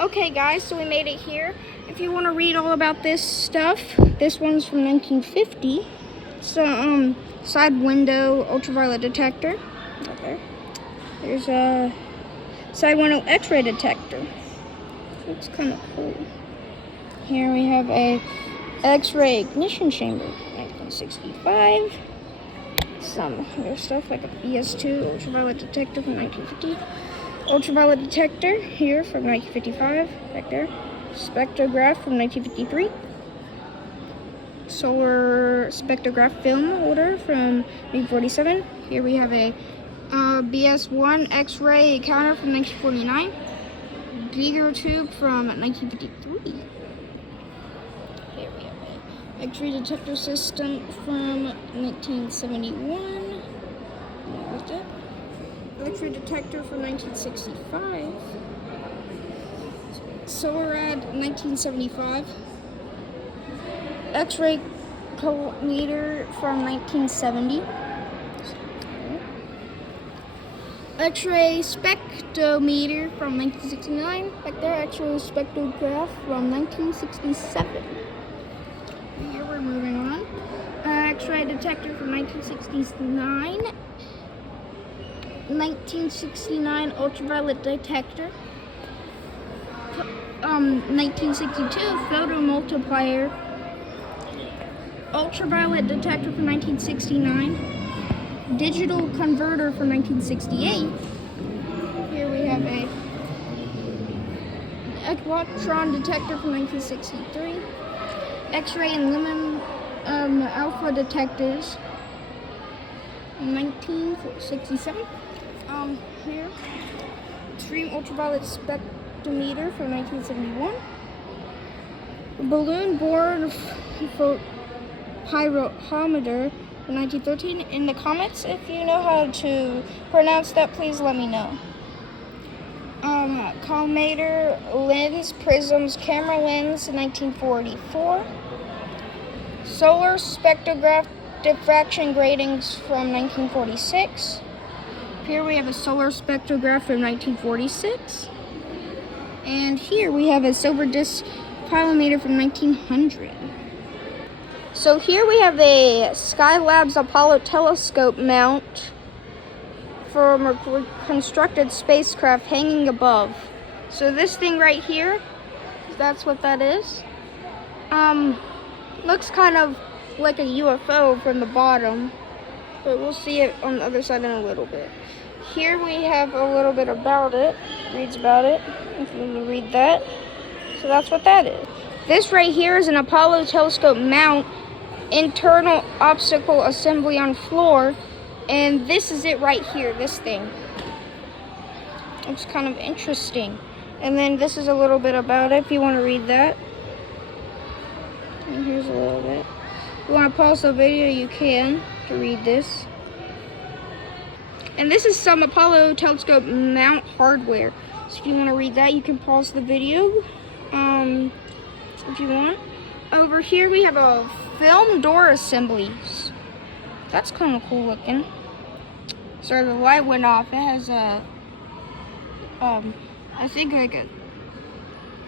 Okay guys, so we made it here. If you want to read all about this stuff, this one's from 1950. So side window ultraviolet detector. Right there. There's a side window X-ray detector. Looks kind of cool. Here we have a X-ray ignition chamber, 1965. Some other stuff like a BS2 ultraviolet detector from 1950. Ultraviolet detector here from 1955, back there. Spectrograph from 1953. Solar spectrograph film holder from 1947. Here we have a BS1 X-ray counter from 1949. Geiger tube from 1953. Here we have a X-ray detector system from 1971. With that. X-ray detector from 1965. Solarad 1975. X-ray meter from 1970. X-ray spectrometer from 1969. Back there, X-ray spectrograph from 1967. Here we're moving on. X-ray detector from 1969. 1969 ultraviolet detector. 1962 photomultiplier. Ultraviolet detector from 1969. Digital converter from 1968. Here we have a electron detector from 1963. X-ray and lumen alpha detectors from 1967. Here, extreme ultraviolet spectrometer from 1971. Balloon-borne pyrometer from 1913. In the comments, if you know how to pronounce that, please let me know. Collimator lens, prisms, camera lens, 1944. Solar spectrograph diffraction gratings from 1946. Here we have a solar spectrograph from 1946. And here we have a silver disc pyrometer from 1900. So here we have a Skylab's Apollo telescope mount from a constructed spacecraft hanging above. So this thing right here, that's what that is. Looks kind of like a UFO from the bottom, but we'll see it on the other side in a little bit. Here we have a little bit about it, reads about it, if you want to read that. So that's what that is. This right here is an Apollo telescope mount, internal obstacle assembly on floor, and this is it right here, this thing. It's kind of interesting. And then this is a little bit about it if you want to read that. And here's a little bit. If you want to pause the video, you can to read this. And this is some Apollo telescope mount hardware. So if you want to read that, you can pause the video if you want. Over here we have a film door assemblies. That's kind of cool looking. Sorry, the light went off. It has a, I think like a,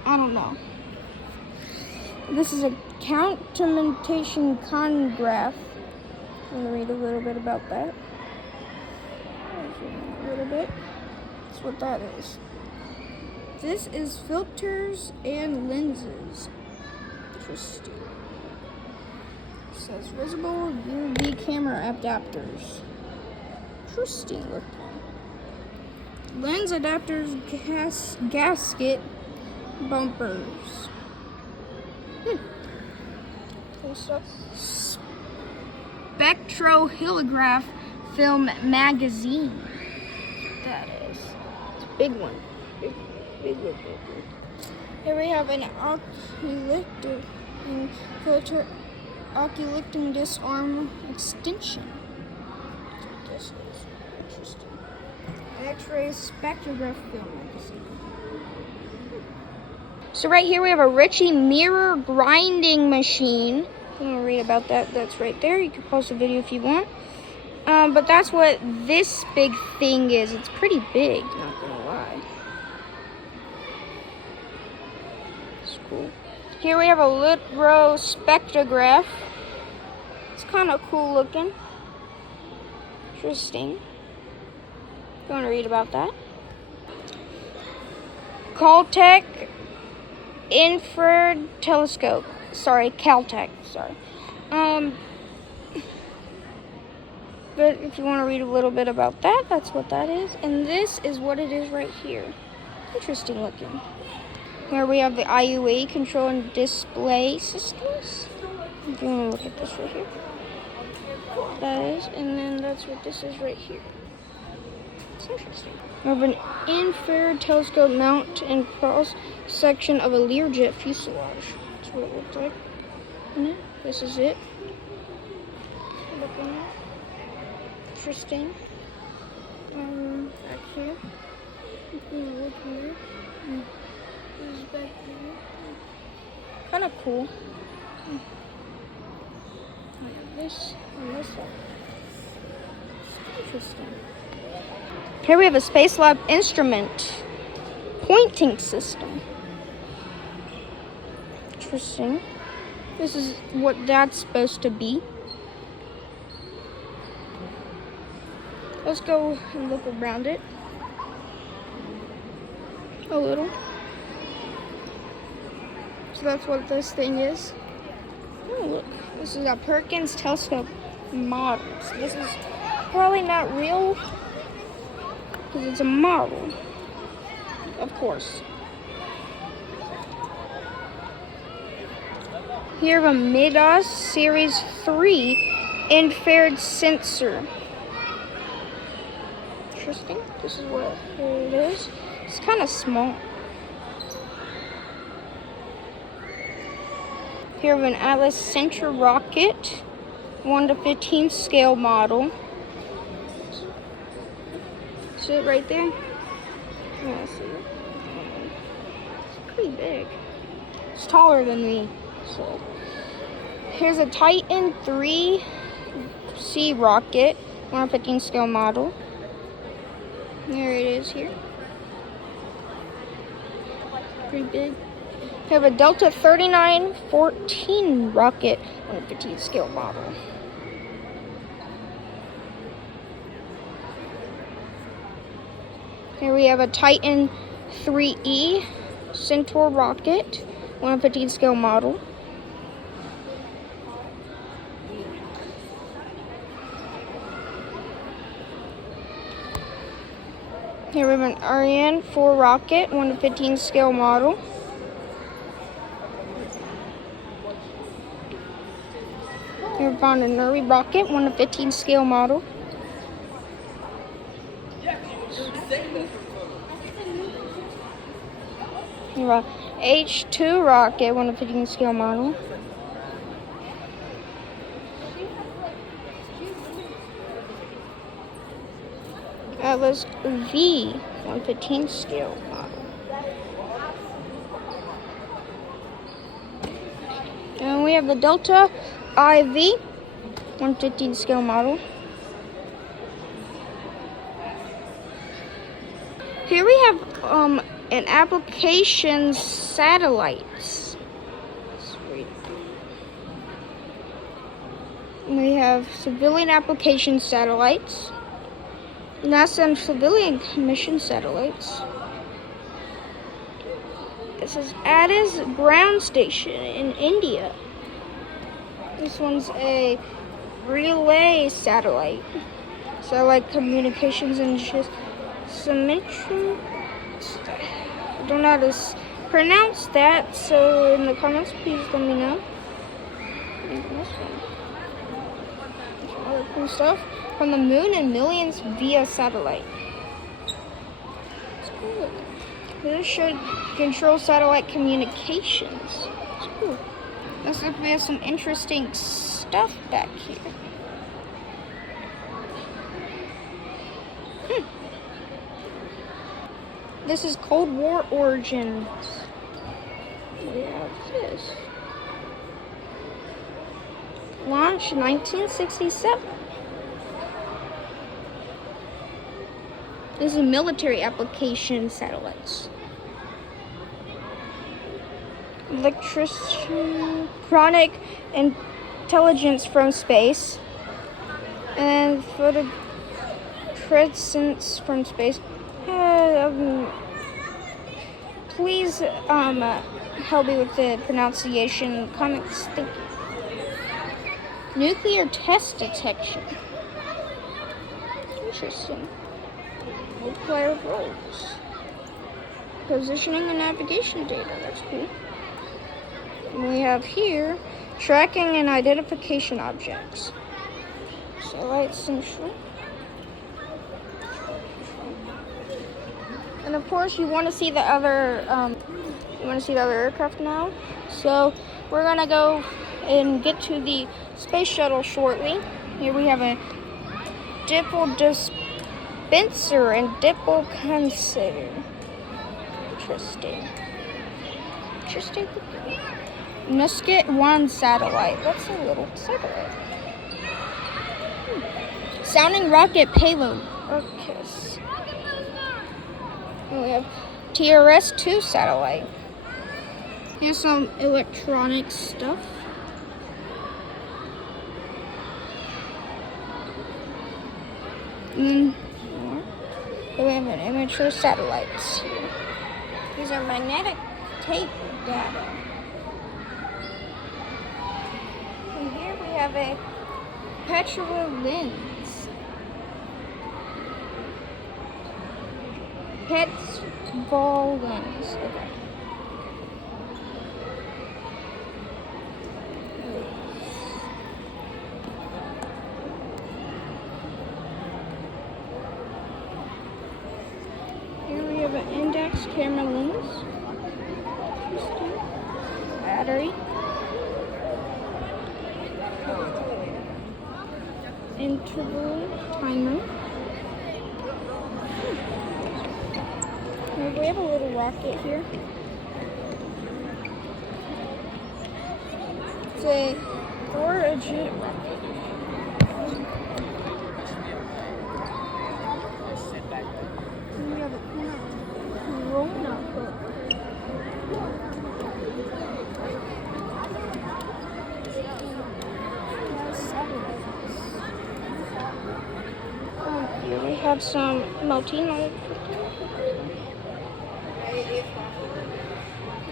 I don't know. This is a countermentation chronograph. I'm going to read a little bit about that. A little bit. That's what that is. This is filters and lenses. Interesting. It says visible UV camera adapters. Interesting looking. Lens adapters, gasket, bumpers. Cool stuff. Spectroheliograph film magazine. That is. It's a big one. Big. Here we have an oculifting disarm extension. This is interesting. X-ray spectrograph film magazine. So right here we have a Ritchie mirror grinding machine. I'm going to read about that. That's right there. You can pause the video if you want. But that's what this big thing is. It's pretty big, not going to lie. It's cool. Here we have a litro spectrograph. It's kind of cool looking. Interesting. If you want to read about that. Caltech infrared telescope. Sorry, Caltech. Sorry. But if you want to read a little bit about that, that's what that is. And this is what it is right here. Interesting looking. Here we have the IUA control and display systems. If you want to look at this right here. That is, and then that's what this is right here. It's interesting. We have an infrared telescope mount and cross section of a Learjet fuselage. That's what it looks like. And this is it. Looking at. Interesting. Back here. Look here. This is back here. Kind of cool. I have this and this one. Interesting. Here we have a Space Lab instrument pointing system. Interesting. This is what that's supposed to be. Let's go and look around it a little. So that's what this thing is. Oh, look. This is a Perkins telescope model. So this is probably not real because it's a model, of course. Here we have a Midas Series 3 infrared sensor. Interesting. This is what it is. It's kind of small. Here we have an Atlas Center rocket, 1:15 scale model. See it right there? Yeah, see it. It's pretty big. It's taller than me. So here's a Titan 3C rocket, 1:15 scale model. There it is here. Pretty big. We have a Delta 3914 rocket, 1:15 scale model. Here we have a Titan 3E Centaur rocket, 1:15 scale model. Here we have an Ariane 4 rocket, 1:15 scale model. Here we found a Nuri rocket, 1:15 scale model. Here we have H2 rocket, 1:15 scale model. Atlas V, 1:15 scale model. And we have the Delta IV, 1:15 scale model. Here we have an applications satellites. We have civilian application satellites. NASA and civilian mission satellites. This is Addis ground station in India. This one's a relay satellite. Satellite communications and symmetry. I don't know how to pronounce that, so in the comments, please let me know. And this one. Some other cool stuff. From the moon and millions via satellite. It's cool. This should control satellite communications. It's cool. Looks like we have some interesting stuff back here. This is Cold War origins. We have this. Launched 1967. This is military application satellites. electronic intelligence from space, and photo presence from space. Please help me with the pronunciation comments. Thank you. Nuclear test detection. Interesting. Nuclear roles. Positioning and navigation data. That's cool. And we have here tracking and identification objects. Satellite central. And of course, you want to see the other. Aircraft now. So we're gonna go and get to the space shuttle shortly. Here we have a dipple dispenser and dipple consider. Interesting. Musket 1 satellite. That's a little satellite. Sounding rocket payload. Okay. We have TRS-2 satellite. Here's some electronic stuff. And more. We have an immature satellites. These are magnetic tape data. And here we have a petrol lens. Petrol lens. Okay. Here we have an index camera lens. Battery. Interval timer. We have a little rocket here. It's a origin rocket. We have a Corona hook. Here we have some melting.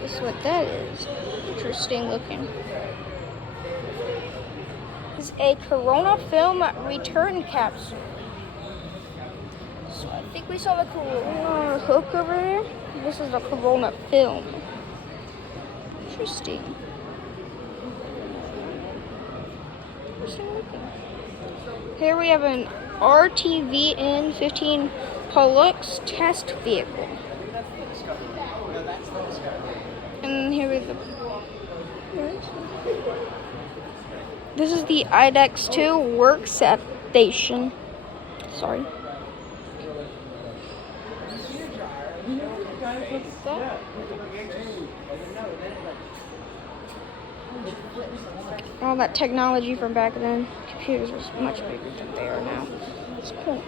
This is what that is. Interesting looking. This is a Corona film return capsule. So I think we saw the Corona hook over there. This is the Corona film. Interesting. Here we have an RTVN-15 Pollux test vehicle. And here is this is the IDEX-2 work station. Sorry. All that technology from back then. Computers was much bigger than they are now. It's cool.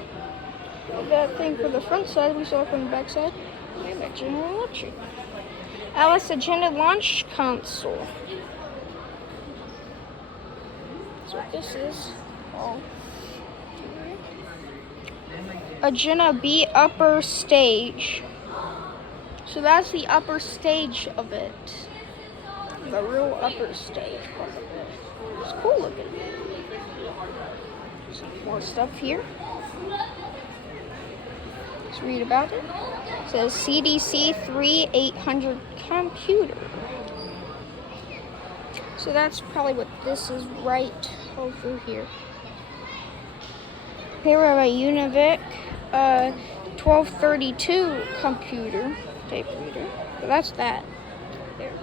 That thing for the front side we saw from the back side. Maybe that General Electric. Alice Agenda Launch Console. That's what this is. Oh. Agenda B upper stage. So that's the upper stage of it. The real upper stage part of it. It's cool looking. Some more stuff here. Let's read about it. It says CDC 3800 computer. So that's probably what this is right over here. Here we have a Univic 1232 computer tape reader. So that's that. There.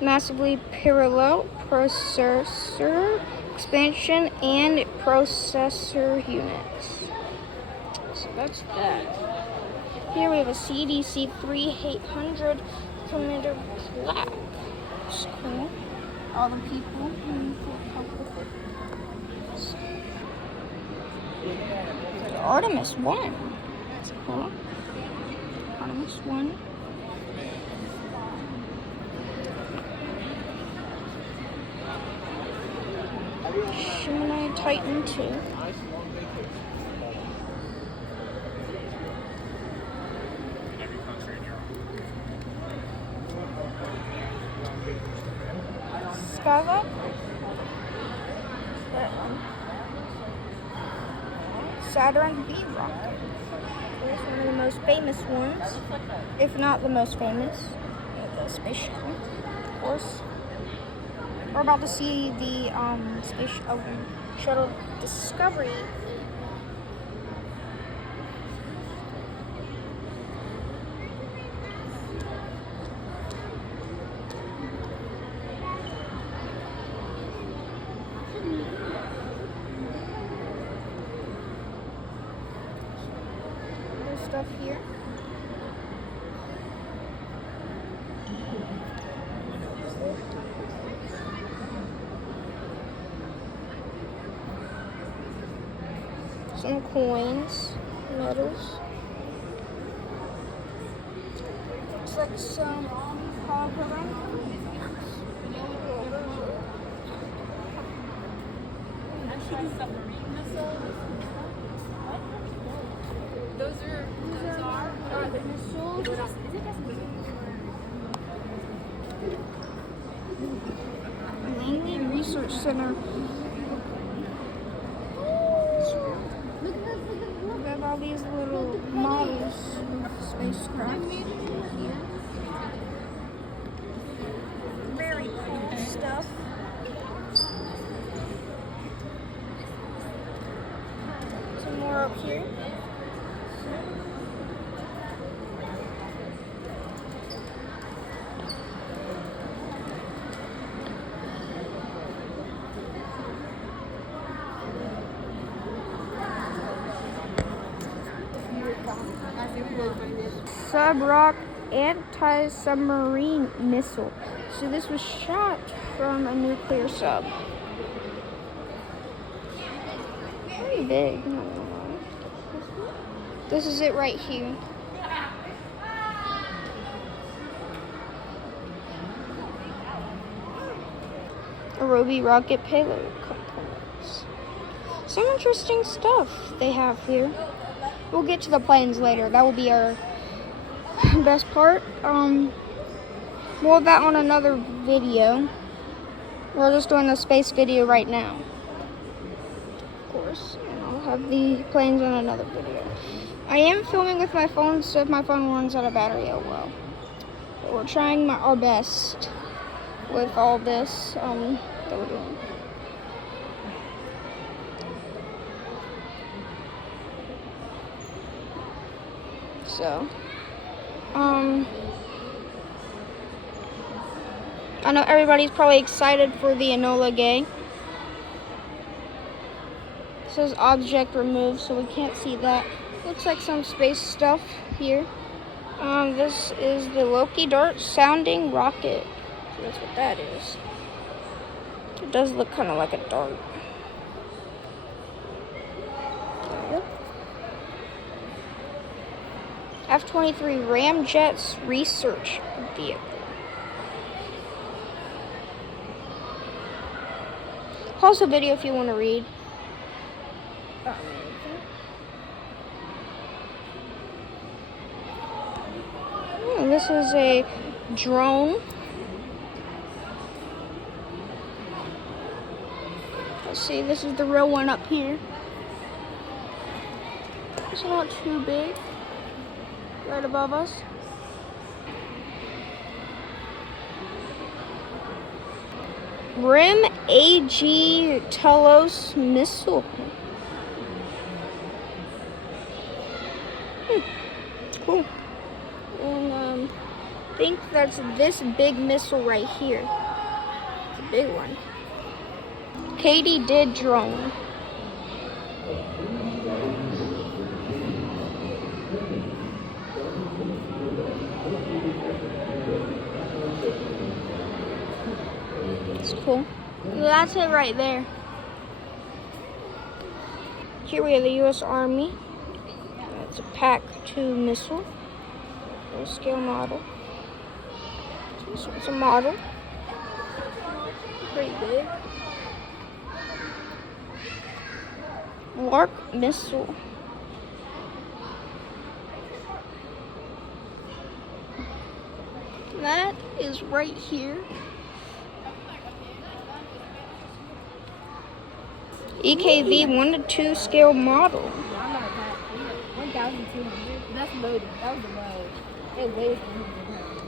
Massively parallel processor expansion and processor units. So that's that. Here we have a CDC 3800 commander plaque. It's cool. All the people the Artemis 1. That's cool. Artemis 1. Titan 2. Skylight. That one. Saturn V rocket. It's one of the most famous ones, if not the most famous. The space shuttle, of course. We're about to see the space shuttle Discovery. There's stuff here. Some coins, medals. Looks like some hologram. Those are the missiles. Langley Research Center. We have all these little models of spacecraft. Very cool stuff. Some more up here. Subrock anti-submarine missile. So this was shot from a nuclear sub. Pretty big. This is it right here. Arobi rocket payload components. Some interesting stuff they have here. We'll get to the planes later. That will be our best part. We'll have that on another video. We're just doing a space video right now, of course, and I'll have the planes on another video. I am filming with my phone, so if my phone runs out of battery, oh well. But we're trying our best with all this that we're doing. So, I know everybody's probably excited for the Enola Gay. It says object removed, so we can't see that. Looks like some space stuff here. This is the Loki Dart sounding rocket. So that's what that is. It does look kind of like a dart. F-23 Ramjets research vehicle. Pause the video if you want to read. This is a drone. Let's see, this is the real one up here. It's not too big. Right above us. Rim AG Telos missile. Cool. And I think that's this big missile right here. It's a big one. Katie did drone. It's cool. That's it right there. Here we have the U.S. Army. It's a PAC-2 missile. A scale model. So it's a model. Pretty big. Lark missile. That is right here. EKV 1 to 2 scale model. 1,200. That's loaded. That was a load. It weighs 100 pounds.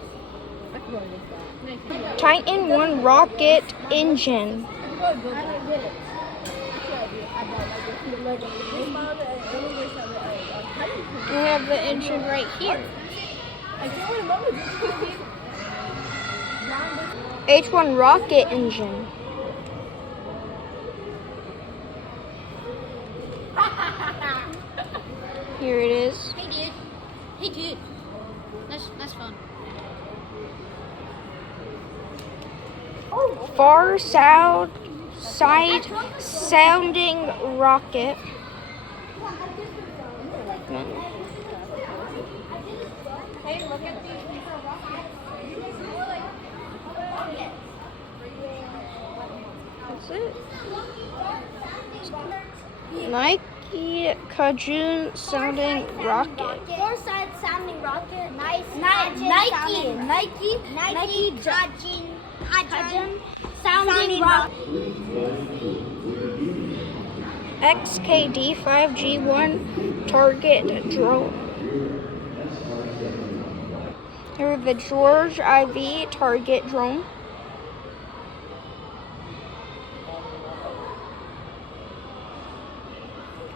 I could probably lift that. Titan 1 rocket engine. I don't get it. We have the engine right here. H1 rocket engine. Here it is. Hey dude. Hey dude. That's fun. Far side sounding rocket. Hey, look at these. That's it. Nike Kajun sounding rocket. Four-side sounding rocket. Nice. Nike Kajun sounding rocket. XKD 5G1 target drone. Here the George IV target drone.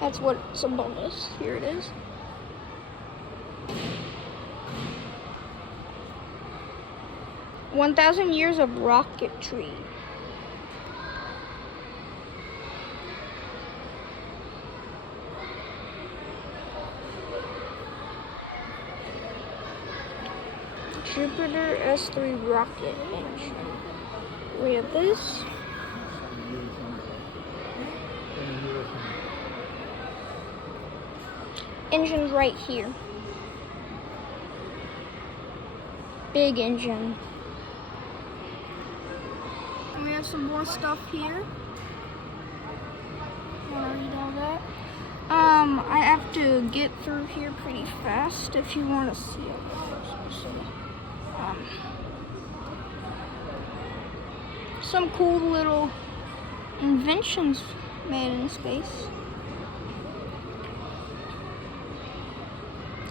That's what it's above us. Here it is. "1,000 years of rocketry." Jupiter S3 rocket engine. We have this. Engine's right here. Big engine. And we have some more stuff here. Wanna read all that? I have to get through here pretty fast if you want to see it. Some cool little inventions made in space.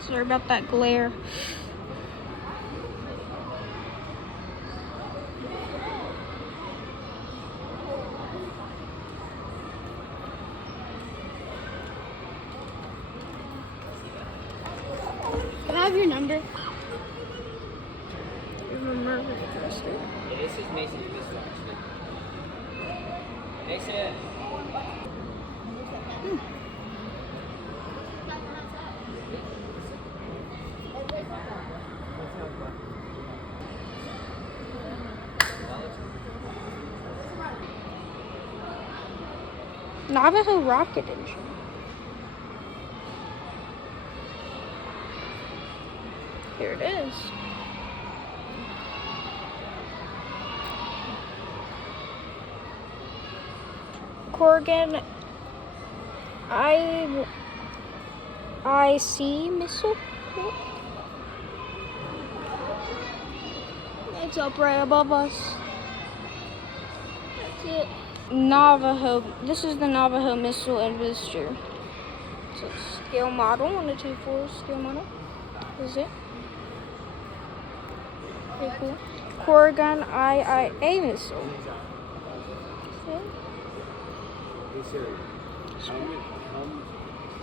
Sorry about that glare. Can I have your number? This is Mason. Mason. Navajo rocket engine. Here it is. Corrigan IC missile. It's up right above us. That's it. Navajo. This is the Navajo missile and visitor. It's a scale model, 1 to 2 4 scale model. This is it. Pretty cool. Corrigan IIA missile.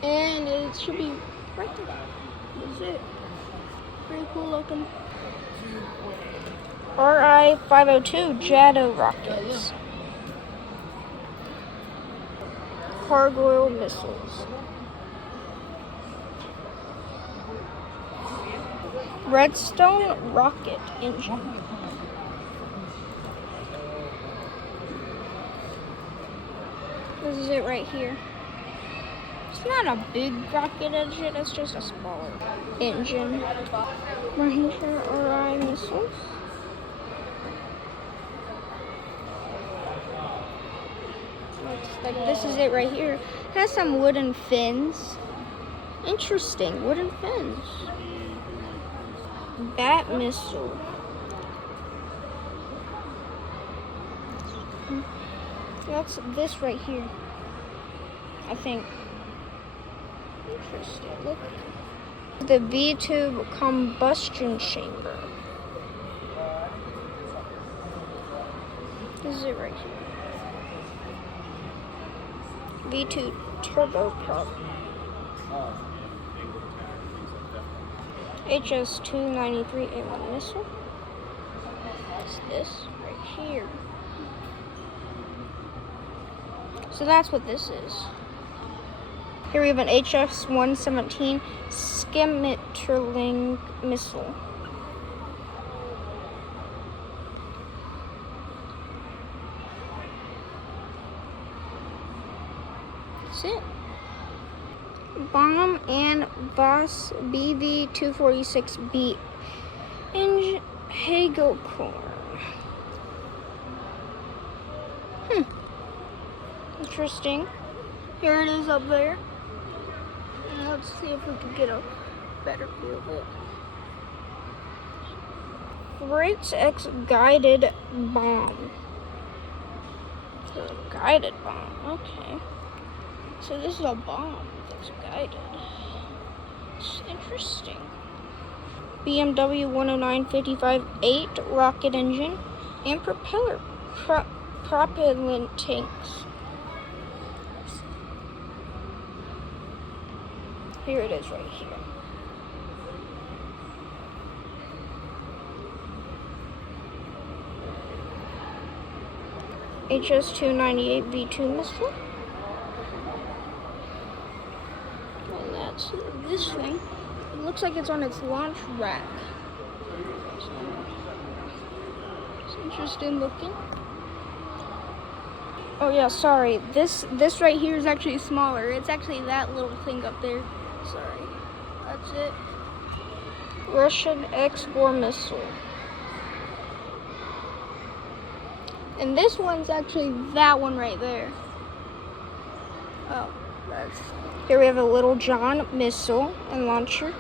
And it should be right there. That's it. Pretty cool looking. RI-502 Jado rockets. Gargoyle missiles. Redstone rocket engine. This is it right here. It's not a big rocket engine, it's just a smaller engine. Ranger RI missiles. Let's like this is it right here. It has some wooden fins. Interesting, wooden fins. Bat missile. That's this right here, I think. Interesting. Look. The V2 combustion chamber. This is it right here. V2 turboprop. HS-293A1 missile. What's this right here? So that's what this is. Here we have an HS-117 Schmetterling missile. That's it. Bomb and Boss BV-246B in Hagelkorn. Interesting. Here it is up there. And let's see if we can get a better view of it. Fritz X guided bomb. So a guided bomb. Okay. So this is a bomb that's guided. It's interesting. BMW 109-55-8 rocket engine and propeller propellant tanks. Here it is right here. HS-298 V2 missile. And that's this thing. It looks like it's on its launch rack. So, it's interesting looking. Oh yeah, sorry. This right here is actually smaller. It's actually that little thing up there. Sorry. That's it. Russian X-4 missile. And this one's actually that one right there. Oh, that's... Here we have a Little John missile and launcher.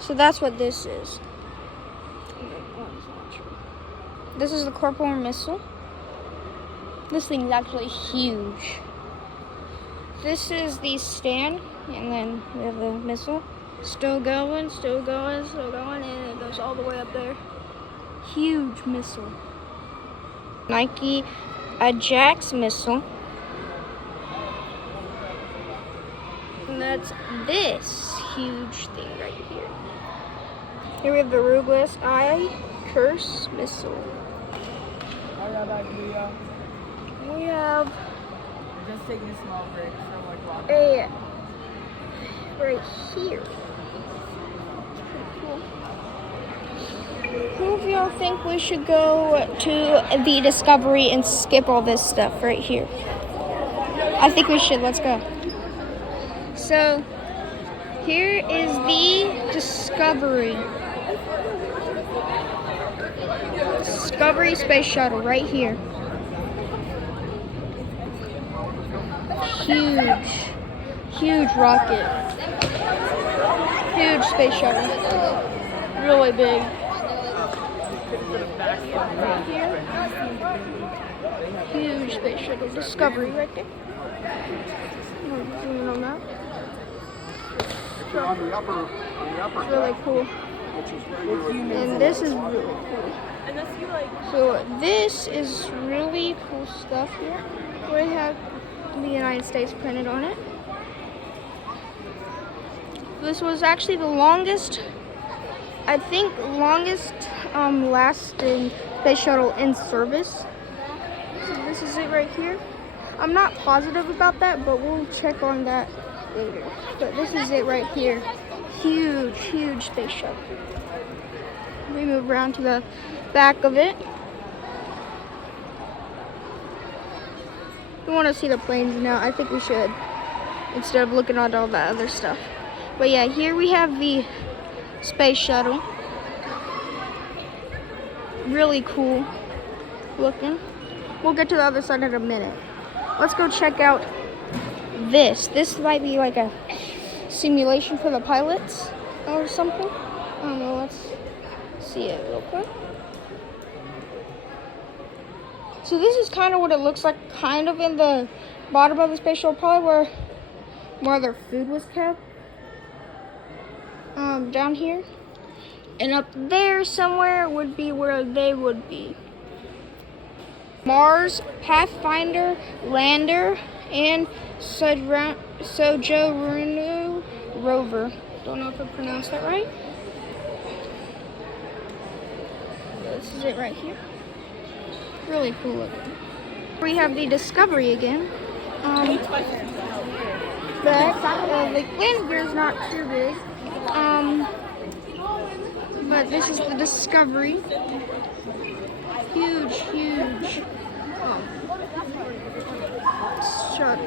So that's what this is. This is the Corporal missile. This thing's actually huge. This is the stand, and then we have the missile. Still going, still going, still going, and it goes all the way up there. Huge missile. Nike Ajax missile. And that's this huge thing right here. Here we have the Rugeless Eye Curse missile. We have Just taking a small break from like walking. a right here. Cool. Who of y'all think we should go to the Discovery and skip all this stuff right here? I think we should. Let's go. So here is the Discovery Space Shuttle right here. Huge rocket. Huge space shuttle. Really big. Right here. Huge space shuttle. Discovery right there. Zoom in on that. It's really cool. And this is really cool. So this is really cool stuff here. We have the United States printed on it. This was actually the longest, I think, lasting space shuttle in service. So this is it right here. I'm not positive about that, but we'll check on that later. But this is it right here. Huge space shuttle. We move around to the back of it. We want to see the planes now. I think we should, instead of looking at all that other stuff. But yeah, here we have the space shuttle. Really cool looking. We'll get to the other side in a minute. let's go check out this. This might be like a simulation for the pilots or something. I don't know, let's see it real quick. So this is kind of what it looks like, kind of in the bottom of the space shuttle, probably where more of their food was kept. Down here. And up there somewhere would be where they would be. Mars, Pathfinder, Lander, and Sojourner rover. Don't know if I pronounced that right. This is it right here. Really cool looking. We have the Discovery again. But the landing gear is not too big. But this is the Discovery. Huge, huge. Shark.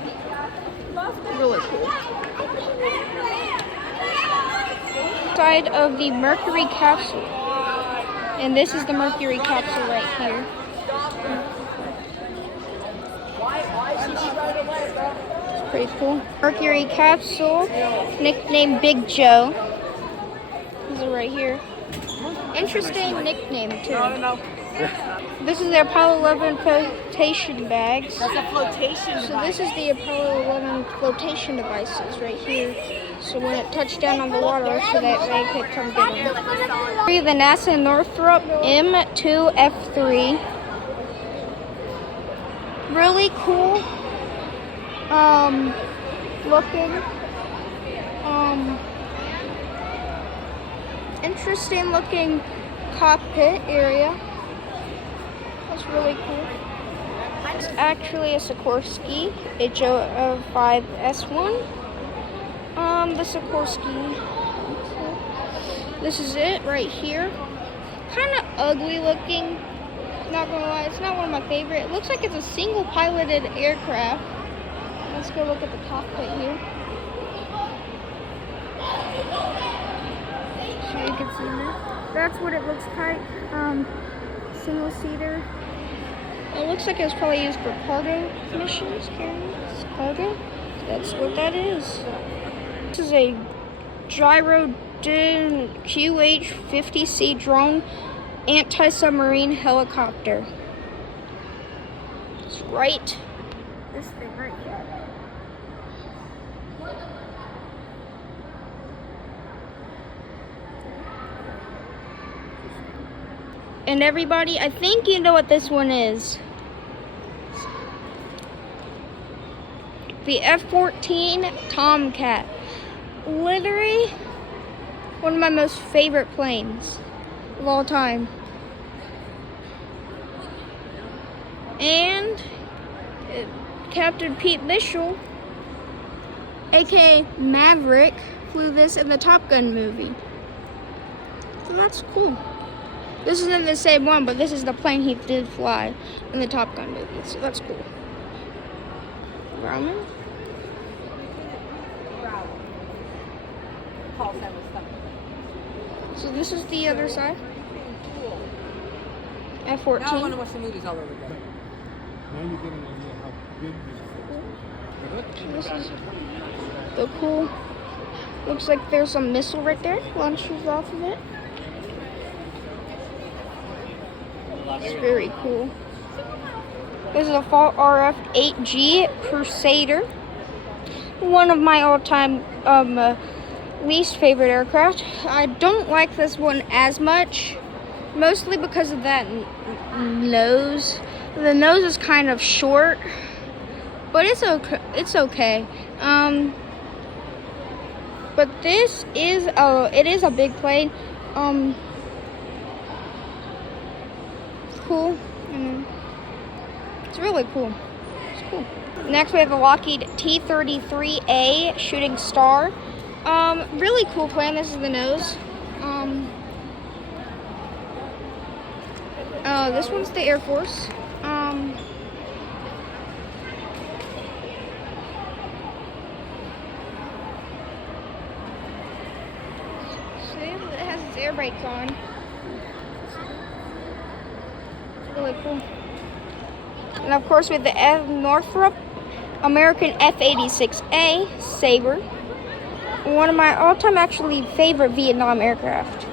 Really cool. Side of the Mercury capsule. And this is the Mercury capsule right here. It's pretty cool. Mercury capsule, nicknamed Big Joe. This is right here. Interesting nickname too. This is the Apollo 11 flotation bags. That's a flotation device. So this is the Apollo 11 flotation devices right here. So when it touched down on the water, so that they could come get them. The NASA Northrop M2F3. Really cool. Looking. Interesting looking cockpit area. That's really cool. It's actually a Sikorsky HO5S1. The Sikorsky. This is it right here. Kind of ugly looking. Not gonna lie, it's not one of my favorite. It looks like it's a single piloted aircraft. Let's go look at the cockpit here. So you can see that. That's what it looks like. Single seater. It looks like it was probably used for cargo missions, carrying cargo. That's what that is. This is a Gyrodin QH-50C drone anti-submarine helicopter. It's right. This thing right here. And everybody, I think you know what this one is. The F-14 Tomcat. Literally one of my most favorite planes of all time. And Captain Pete Mitchell, aka Maverick, flew this in the Top Gun movie. So that's cool. This isn't the same one, but this is the plane he did fly in the Top Gun movie. So that's cool. Grumman. So this is the other side. F-14. Now I want to watch the movies all over again. Now you get an idea how big this is. This is the cool. Looks like there's a missile right there. Launches off of it. It's very cool. This is a Fall RF 8G Crusader. One of my all-time least favorite aircraft. I don't like this one as much, mostly because of that nose. The nose is kind of short, but it's okay. It's okay. But this is it is a big plane. It's cool. It's really cool. It's cool. Next we have the Lockheed T-33A Shooting Star. Really cool plane. This is the nose. This one's the Air Force. See, it has its air brakes on. It's really cool. And of course, with the Northrop American F-86A Sabre. One of my all-time actually favorite Vietnam aircraft.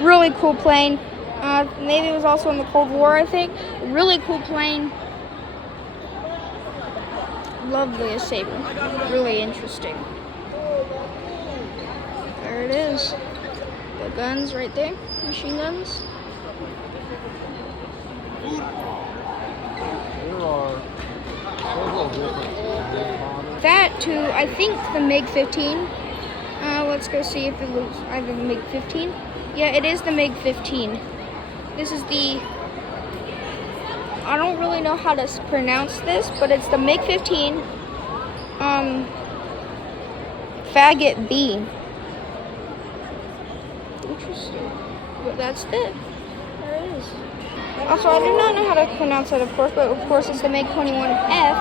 Really cool plane. Maybe it was also in the Cold War, I think. Really cool plane. Lovely Sabre. Really interesting. There it is. The guns right there. Machine guns. There are several different. That too, I think the MiG-15. Let's go see if it looks either the MiG-15. Yeah, it is the MiG-15. This is the, I don't really know how to pronounce this, but it's the MiG-15 Faggot B. Interesting. But that's it. There it is. Also, I do not know how to pronounce that, of course, but of course it's the MiG-21F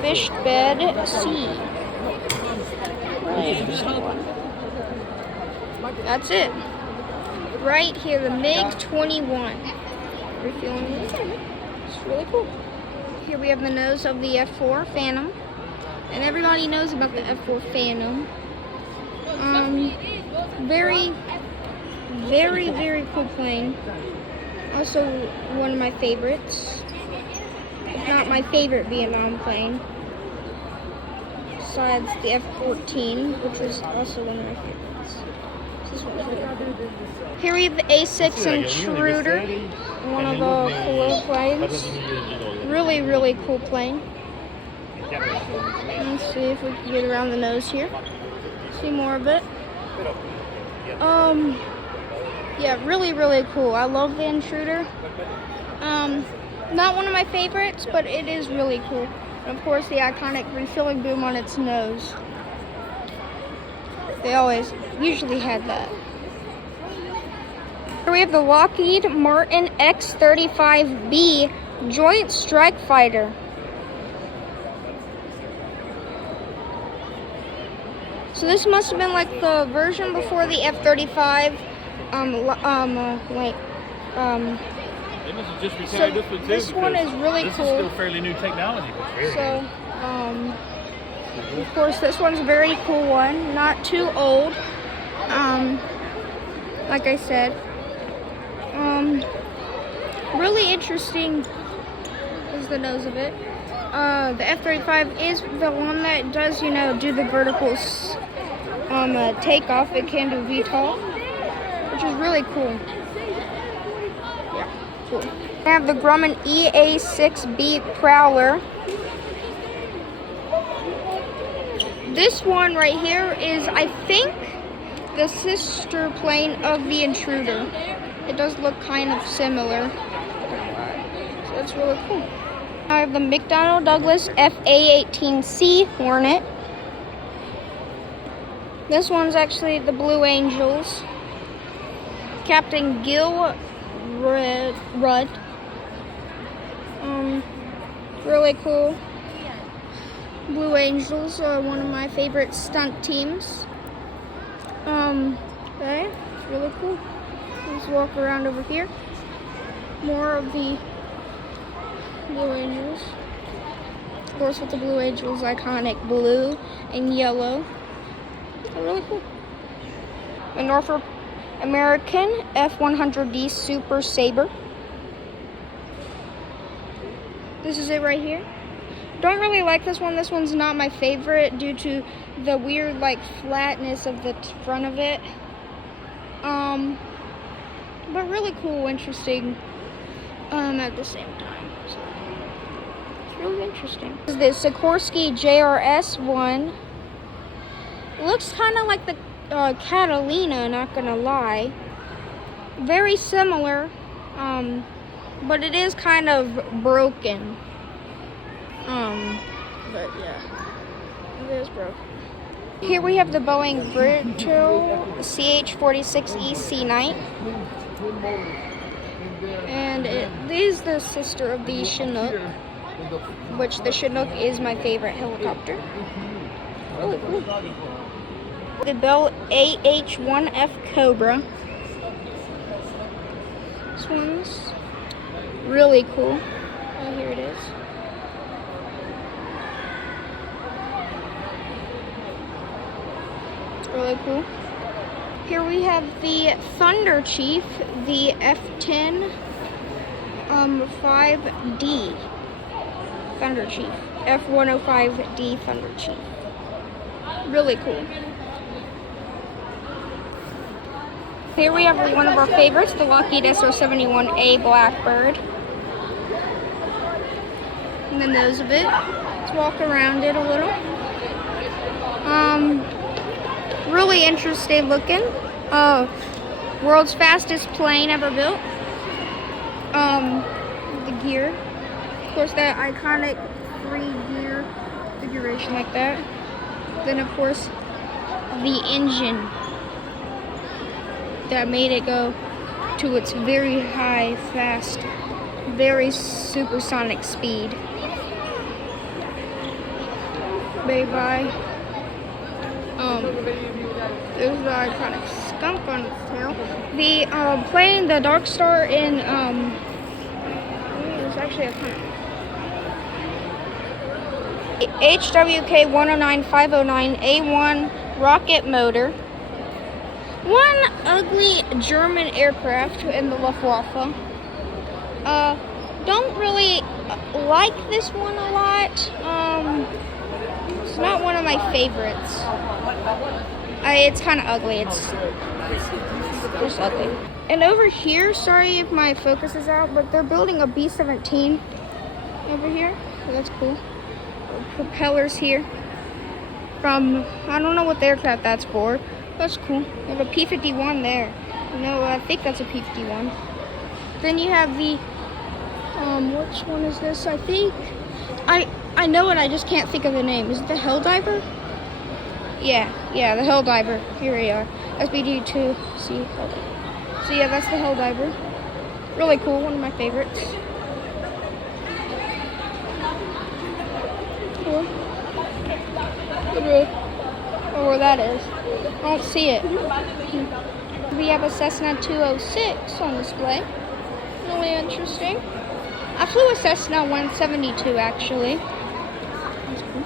Fishbed C. Really interesting one. That's it. Right here, the MiG-21. You're feeling it? It's really cool. Here we have the nose of the F-4 Phantom. And everybody knows about the F-4 Phantom. Very, very, very cool plane. Also one of my favorites. If not my favorite Vietnam plane. Besides the F-14, which is also one of my favorites. This one's really cool. Here we have the A-6 Intruder. One of the cooler planes. Really, really cool plane. Let's see if we can get around the nose here. See more of it. Yeah, really, really cool. I love the Intruder. Not one of my favorites, but it is really cool. And of course, the iconic refueling boom on its nose. They usually had that. Here we have the Lockheed Martin X-35B Joint Strike Fighter. So this must have been like the version before the F-35. They must have just retired this one too. This one is really this cool. This is still fairly new technology. So, of course, this one's a very cool one. Not too old. Like I said. Really interesting is the nose of it. The F-35 is the one that does, do the vertical takeoff. It can do VTOL, which is really cool. Yeah, cool. We have the Grumman EA-6B Prowler. This one right here is, I think, the sister plane of the Intruder. It does look kind of similar. So that's really cool. I have the McDonnell Douglas FA-18C Hornet. This one's actually the Blue Angels. Captain Gil Rudd. Really cool. Blue Angels are one of my favorite stunt teams. Okay, it's really cool. Let's walk around over here. More of the Blue Angels. Of course, with the Blue Angels, iconic blue and yellow. They're really cool. The Northrop American F-100D Super Sabre. This is it right here. Don't really like this one. This one's not my favorite due to the weird, flatness of the front of it. But really cool, interesting, at the same time. So, it's really interesting. This is the Sikorsky JRS-1. Looks kind of like the Catalina, not gonna lie. Very similar, but it is kind of broken. But yeah, it is broken. Here we have the Boeing Brito CH-46EC-9. And it is the sister of the Chinook, which the Chinook is my favorite helicopter. Really cool. The Bell AH-1F Cobra. This one's really cool. Oh, here it is. really cool. Here we have the Thunder Chief, the F10 5D Thunder Chief. F105D Thunder Chief. Really cool. Here we have one of our favorites, the Lockheed SO71A Blackbird. And the nose of it. Let's walk around it a little. Really interesting looking. World's fastest plane ever built. The gear. Of course, that iconic 3-gear configuration like that. Then, of course, the engine that made it go to its very high, fast, very supersonic speed. Bye-bye. There's the iconic skunk on its tail. The plane, the Dark Star in, it was actually a kind of HWK 109509A1 rocket motor. One ugly German aircraft in the Luftwaffe. Don't really like this one a lot. It's not one of my favorites. It's kind of ugly. It's just ugly. And over here, sorry if my focus is out, but they're building a B-17 over here. So that's cool. Propellers here from, I don't know what the aircraft that's for. That's cool. We have a P-51 there. No, I think that's a P-51. Then you have the, which one is this? I think, I know it, I just can't think of the name. Is it the Helldiver? Yeah, the Helldiver. Here we are. SBD-2C Helldiver. So yeah, that's the Helldiver. Really cool, one of my favorites. Cool. Or where that is. I don't see it. We have a Cessna 206 on display. Really interesting. I flew a Cessna 172 actually. That's cool.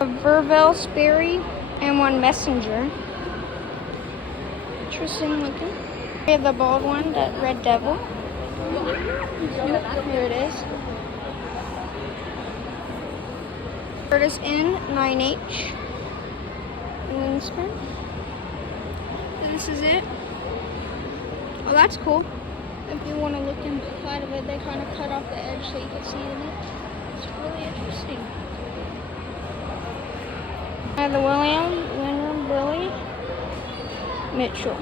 A Verville Sperry and one Messenger. Interesting looking. We have the bald one, that Red Devil. Here it is. Curtis N9H. Wingspan. So this is it. Oh, that's cool. If you want to look inside of it, they kind of cut off the edge so you can see in it. It's really interesting. I have the William Billy Mitchell.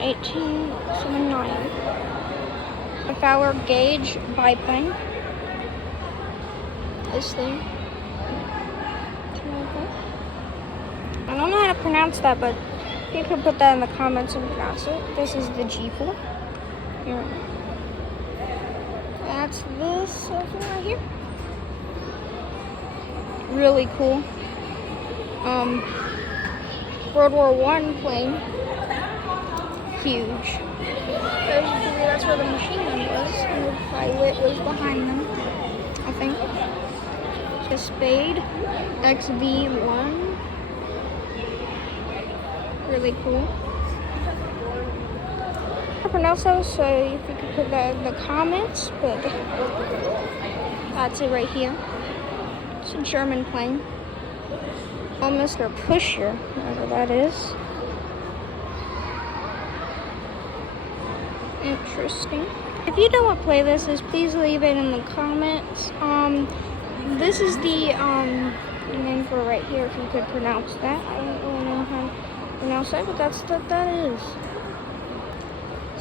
1879. A Fowler Gauge biplane. This thing. I don't know how to pronounce that, but you can put that in the comments and pronounce it. This is the G4. Here. That's this right here. Really cool. World War I plane. Huge. That's where the machine gun was, and the pilot was behind them, I think. The Spade XV1. Really cool. I pronounce those, so if you could put that in the comments, but that's it right here. It's a German plane. Oh, Mr. Pusher, whatever that is. Interesting. If you know what play this is, please leave it in the comments. This is the name for right here, if you could pronounce that. I don't really know how to pronounce that, but that's what that is.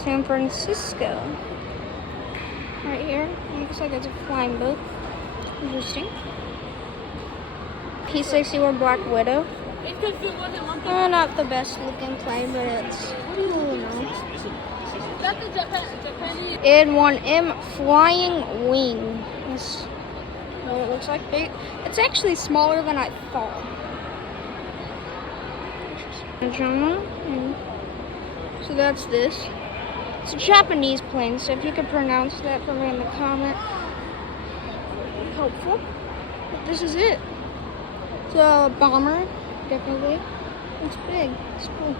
San Francisco. Right here. Looks like it's a flying boat. Interesting. P-61 Black Widow. Not the best looking plane, but it's really nice. N1M Flying Wing. That's what it looks like. It's actually smaller than I thought. So that's this. It's a Japanese plane, so if you could pronounce that for me in the comment, helpful. But this is it. It's a bomber, definitely. It's big. It's cool.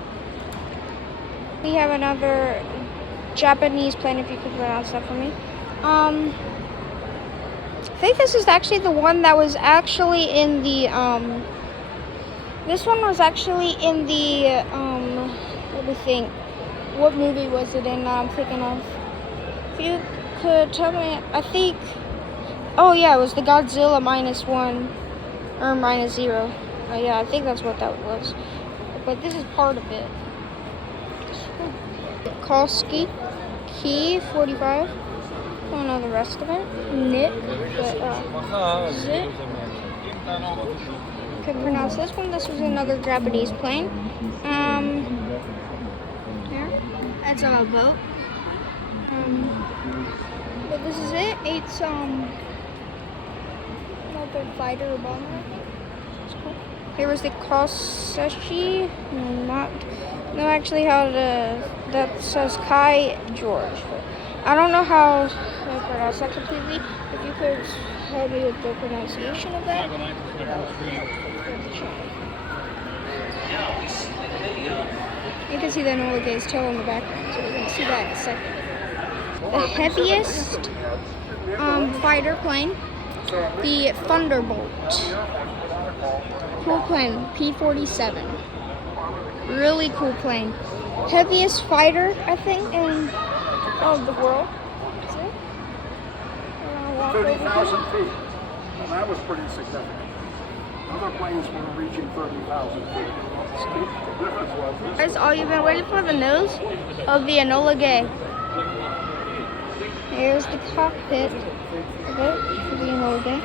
We have another Japanese plane, if you could pronounce that for me. I think this is actually the one that was actually in the, this one was actually in the, let me think. What movie was it in that I'm thinking of? If you could tell me, I think, oh yeah, it was the Godzilla -1 or -0. Yeah, I think that's what that was. But this is part of it. Kalski Key 45. I don't know the rest of it. Nick, but Zip. Could pronounce this one. This was another Japanese plane. There. That's a boat. But this is it. It's another fighter or bomber. It's cool. Here was the Koseshi. No, actually, that says Kai George. I don't know how to pronounce that completely. If you could help me with the pronunciation of that. You can see the Enola Gay's tail in the background, so we're going to see that in a second. The heaviest fighter plane, the Thunderbolt. Cool plane, P-47. Really cool plane. Heaviest fighter, I think, in the world. See? 30,000 feet. Well, that was pretty significant. Other planes were reaching 30,000 feet. The difference was this. That's all you've been waiting for, the nose of the Enola Gay. Here's the cockpit of it for the Enola Gay.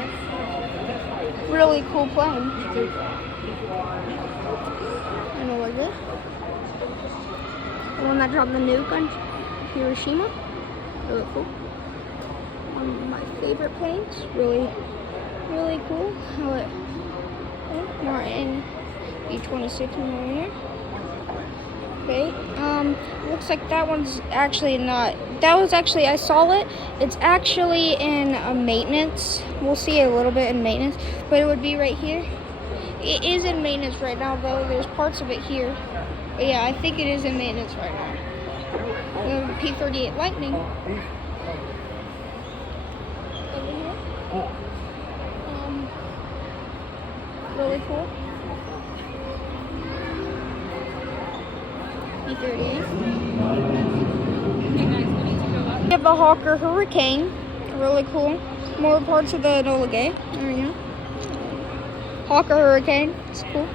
Really cool plane. Enola Gay. The one that dropped the nuke on Hiroshima. Really cool. One of my favorite planes. Really cool. How it Martin B-26 right here. Okay. Looks like that one's actually not. That was actually, I saw it. It's actually in maintenance. We'll see a little bit in maintenance, but it would be right here. It is in maintenance right now, though. There's parts of it here. But yeah, I think it is in maintenance right now. The P-38 Lightning. Over here. Really cool. P-38. We have the Hawker Hurricane. Really cool. More parts of the Enola Gay. There we go. Hawker Hurricane. It's cool.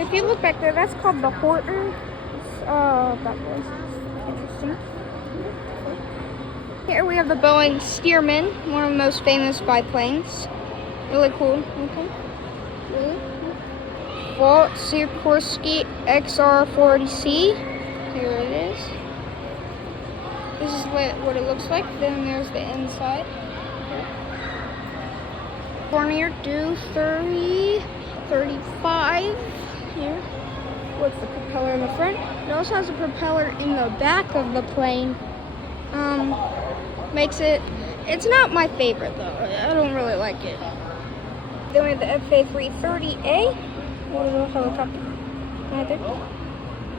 If you look back there, that's called the Horton. That was interesting. Here we have the Boeing Stearman, one of the most famous biplanes. Really cool. Okay. Really cool. Vought Sikorsky XR-40C. Here it is. This is what it looks like. Then there's the inside. Dornier Do 30, 35. Here. What's the propeller in the front? It also has a propeller in the back of the plane. Makes it. It's not my favorite though. I don't really like it. Then we have the FA-330A. Little helicopter.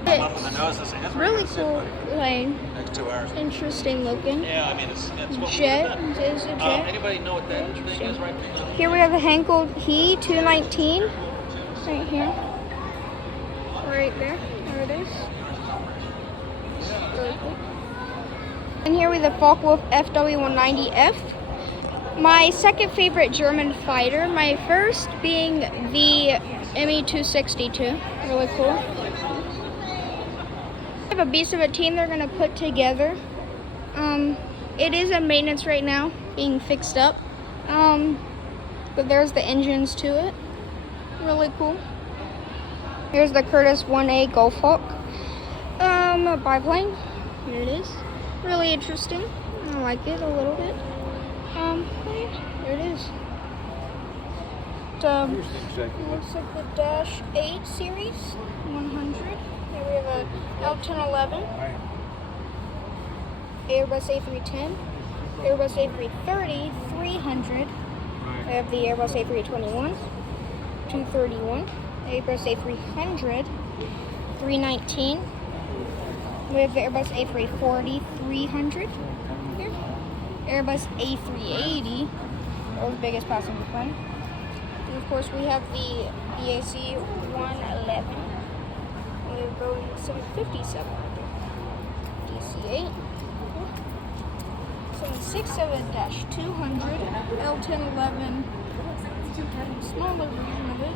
It's really cool plane. Interesting looking. Yeah, I mean, it's what Jet. Is a jet. Anybody know what that thing is right now? Here we have the Henkel He 219. Right here. Right there. There it is. Really cool. And here we have the Focke-Wulf FW-190F. My second favorite German fighter. My first being the Me-262. Really cool. I have a beast of a team they're going to put together. It is in maintenance right now, being fixed up. But there's the engines to it. Really cool. Here's the Curtiss 1A Gulf Hawk biplane. Here it is. Really interesting. I like it a little bit. There it is. Looks like the Dash 8 series 100. Here we have a L1011, Airbus A310, Airbus A330 300. We have the Airbus A321, 231. Airbus A300, 319. We have the Airbus A340, 300 here. Airbus A380, world's biggest passenger plane. And of course, we have the BAC 111. We have Boeing 757, DC-8. 767-200, L1011, smaller version of it.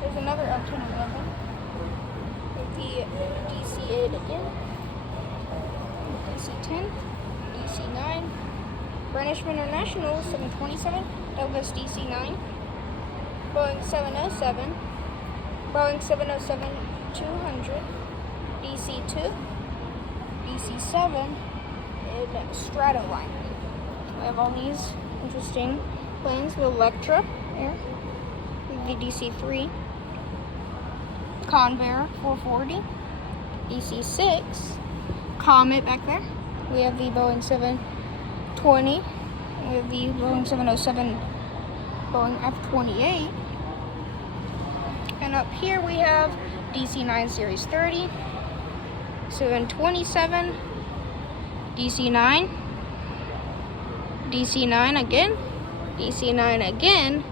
There's another L1011 with the DC-8 again, DC-10, DC-9, British International 727, Airbus DC-9, Boeing 707, Boeing 707-200, DC-2, DC-7, and Stratoliner. We have all these interesting planes. The Electra here, the DC-3, Convair 440, DC-6, Comet back there. We have the Boeing 720. We have the Boeing 707, Boeing F-28. And up here we have DC-9 Series 30, 727, DC-9, DC-9 again, DC-9 again,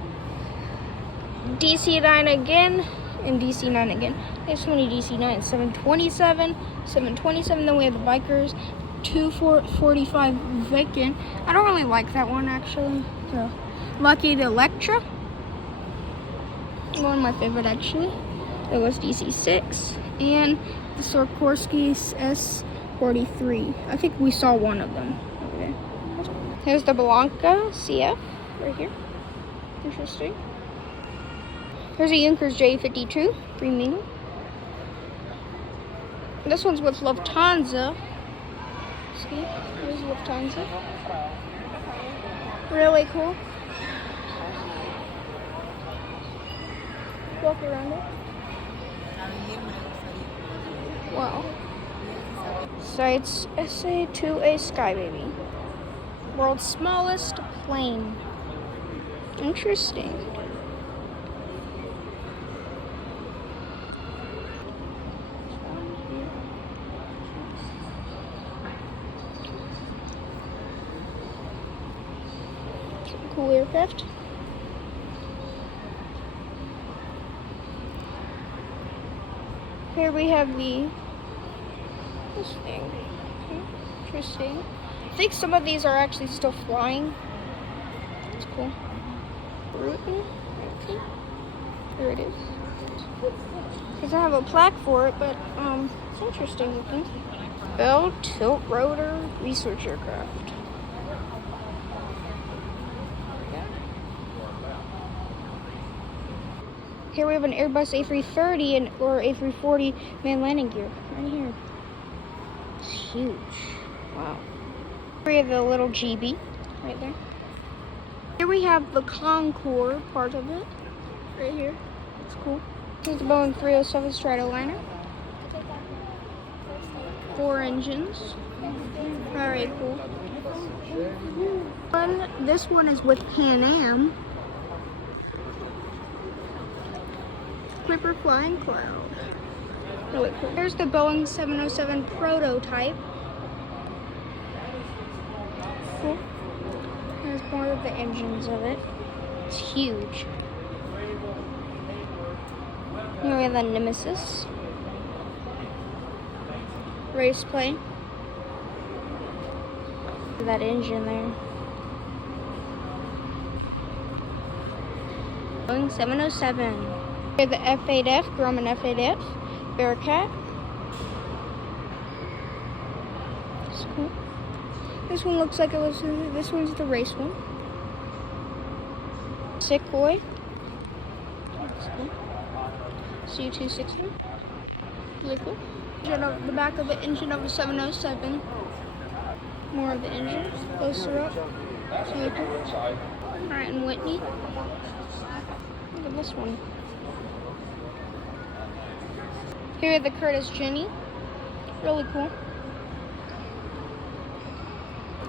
DC-9 again, and DC-9 again. There's so many DC-9s. 727, 727. Then we have the Bikers 245 Viking. I don't really like that one actually. So, Lucky the Electra. One of my favorite actually. It was DC-6 and the Sikorsky S-43. I think we saw one of them over there. Here's the Blanca CF right here. Interesting. Here's a Junkers J52 Premium. This one's with Lufthansa. See, here's Lufthansa. Really cool. Walk around it. Wow. Sites SA-2A Skybaby. World's smallest plane. Interesting. Some cool aircraft. Here we have this thing. Interesting. I think some of these are actually still flying. It's cool. Bruton. Okay. There it is. Doesn't have a plaque for it, but it's interesting looking. Bell tilt rotor research aircraft. Here we have an Airbus A330 or A340 main landing gear right here. It's huge. Wow. We have the little GB right there. Here we have the Concorde part of it right here. It's cool. Here's the Boeing 307 Stratoliner. 4 engines. Very cool. This one is with Pan Am. Clipper Flying Cloud. Really cool. Here's the Boeing 707 prototype. Cool. Here's more of the engines of it. It's huge. Here we have the Nemesis. Race plane. That engine there. Boeing 707. Here the F-8F, Grumman F-8F, Bearcat. It's cool. This one looks like it was, this one's the race one. Sequoia. That's cool. Cu-260. Really cool. The back of the engine of the 707. More of the engine. Closer up. It's really cool. Alright, and Whitney. Look at this one. Here we have the Curtis Jenny. Really cool.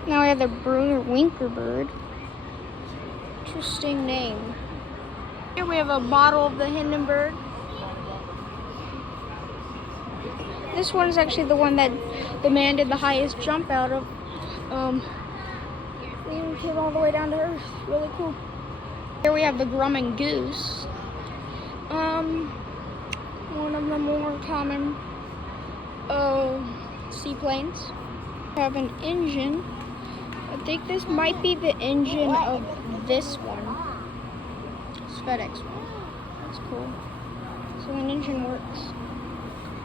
Now we have the Bruner Winkerbird. Interesting name. Here we have a model of the Hindenburg. This one is actually the one that the man did the highest jump out of. It came all the way down to Earth. Really cool. Here we have the Grumman Goose. One of the more common seaplanes. Have an engine. I think this might be the engine of this one. It's FedEx one. That's cool. So an engine works.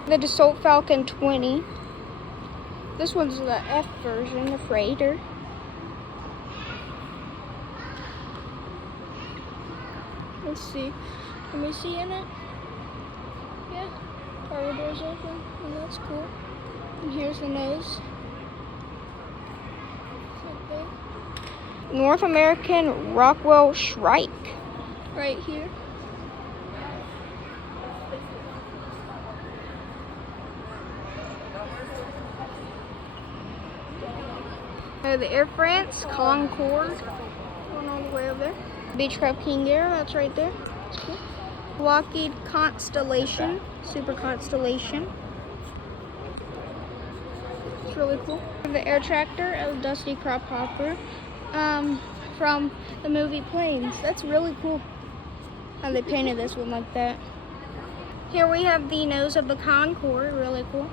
The Dassault Falcon 20. This one's the F version, the freighter. Let's see. Can we see in it? Yeah. Cargo doors open. And that's cool. And here's the nose. North American Rockwell Shrike. Right here. The Air France Concorde. Going all the way over there. Beechcraft King Air, that's right there. That's cool. Lockheed Constellation, Super Constellation. It's really cool. The Air Tractor of Dusty Crop Hopper from the movie Planes. That's really cool how they painted this one like that. Here we have the nose of the Concorde, really cool.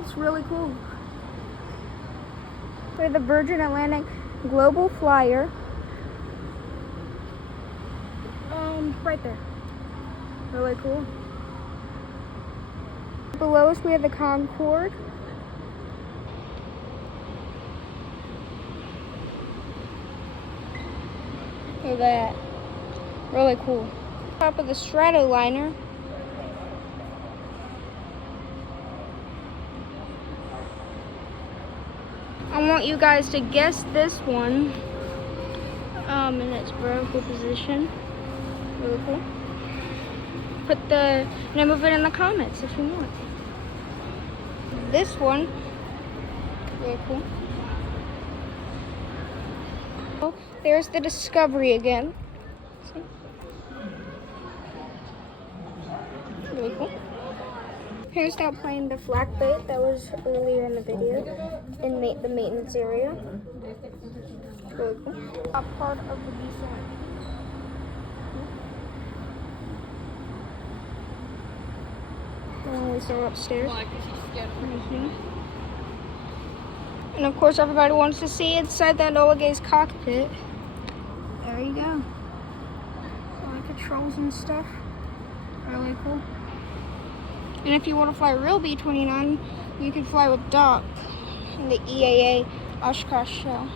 It's really cool. We have the Virgin Atlantic Global Flyer. Right there. Really cool. Below us we have the Concorde. Look at that. Really cool. Top of the Stratoliner. I want you guys to guess this one in its vertical position. Really cool. Put the name of it in the comments if you want. This one, really cool. Oh, there's the Discovery again. See? Really cool. Here's that plane, the flak bait that was earlier in the video, in the maintenance area. Really cool. Top part of the descent. When we saw upstairs. And of course, everybody wants to see inside that Noah Gay's cockpit. There you go. All the controls and stuff. Really cool. And if you want to fly a real B-29, you can fly with Doc in the EAA Oshkosh shell.